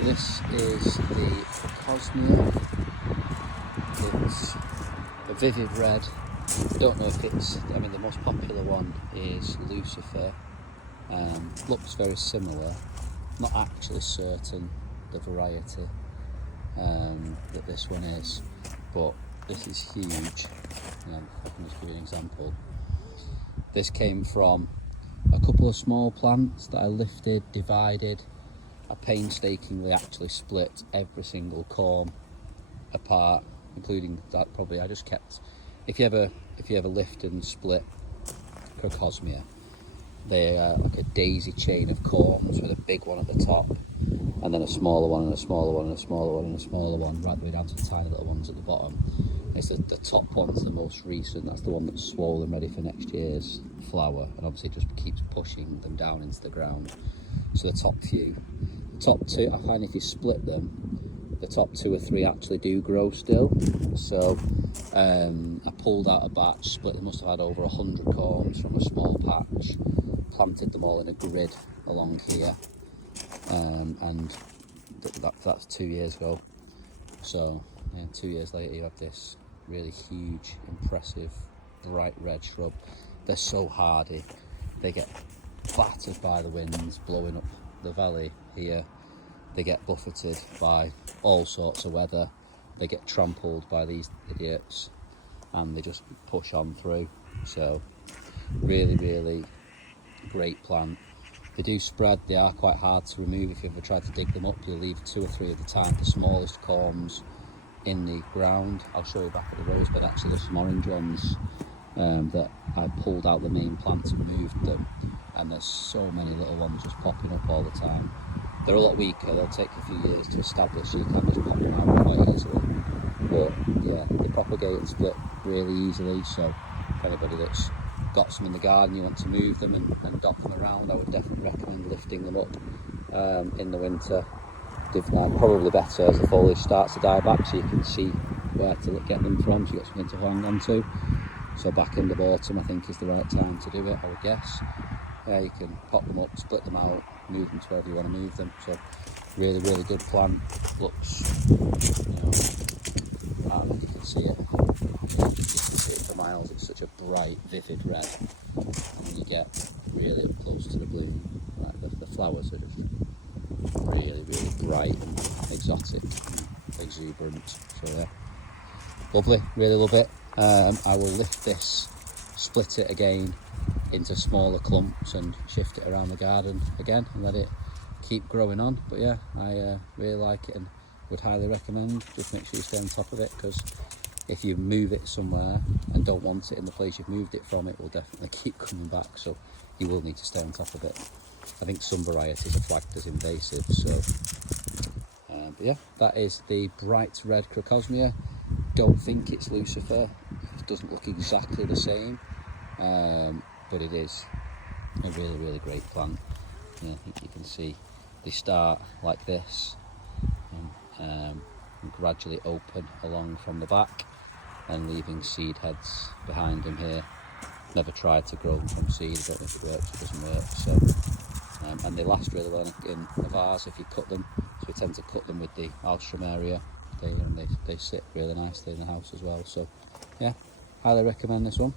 So this is the crocosmia. It's a vivid red. I don't know if it's, the most popular one is Lucifer. Looks very similar. Not actually certain the variety that this one is, but this is huge. I can just give you an example. This came from a couple of small plants that I lifted, divided. I painstakingly actually split every single corm apart, including that. Probably I just kept, if you ever lift and split crocosmia, they are like a daisy chain of corms with a big one at the top and then a smaller one and a smaller one and a smaller one and a smaller one, right the way down to the tiny little ones at the bottom. It's the top one's the most recent. That's the one that's swollen, ready for next year's flower, and obviously it just keeps pushing them down into the ground. So the top two, I find if you split them, the top 2 or 3 actually do grow still. So I pulled out a batch, split them, must have had over 100 corms from a small patch, planted them all in a grid along here, and that's 2 years ago. So 2 years later you have this really huge, impressive, bright red shrub. They're so hardy. They get battered by the winds blowing up the valley here. They get buffeted by all sorts of weather. They get trampled by these idiots and they just push on through. So really, really great plant. They do spread. They are quite hard to remove. If you ever try to dig them up, you'll leave 2 or 3 at a time, the smallest corms in the ground. I'll show you back at the rosebud. Actually, there's some orange ones that I pulled out the main plant and moved them, and there's so many little ones just popping up all the time. They're a lot weaker. They'll take a few years to establish, so you can't just pop them out quite easily. But yeah, they propagate and split really easily. So if anybody that's got some in the garden, you want to move them and dot them around, I would definitely recommend lifting them up in the winter. Probably better as the foliage starts to die back, so you can see where to get them from, so you've got something to hang on to. So back end of autumn I think is the right time to do it, I would guess. You can pop them up, split them out, move them to wherever you want to move them. So really, really good plant. Looks, I don't know if you can see it. You can see it for miles. It's such a bright, vivid red. And when you get really up close to the bloom, the flowers are just really, really bright and exotic and exuberant. So yeah, lovely, really love it. I will lift this, split it again into smaller clumps and shift it around the garden again and let it keep growing on. But yeah, I really like it and would highly recommend. Just make sure you stay on top of it, because if you move it somewhere and don't want it in the place you've moved it from, it will definitely keep coming back, so you will need to stay on top of it. I think some varieties are flagged as invasive. So but yeah, that is the bright red crocosmia. Don't think it's Lucifer. It doesn't look exactly the same, but it is a really, really great plant. I think you can see they start like this and gradually open along from the back and leaving seed heads behind them here. Never tried to grow them from seed. I don't know if it works, it doesn't work. So and they last really well in a vase if you cut them. So we tend to cut them with the maelstrom area. They sit really nicely in the house as well. So yeah, highly recommend this one.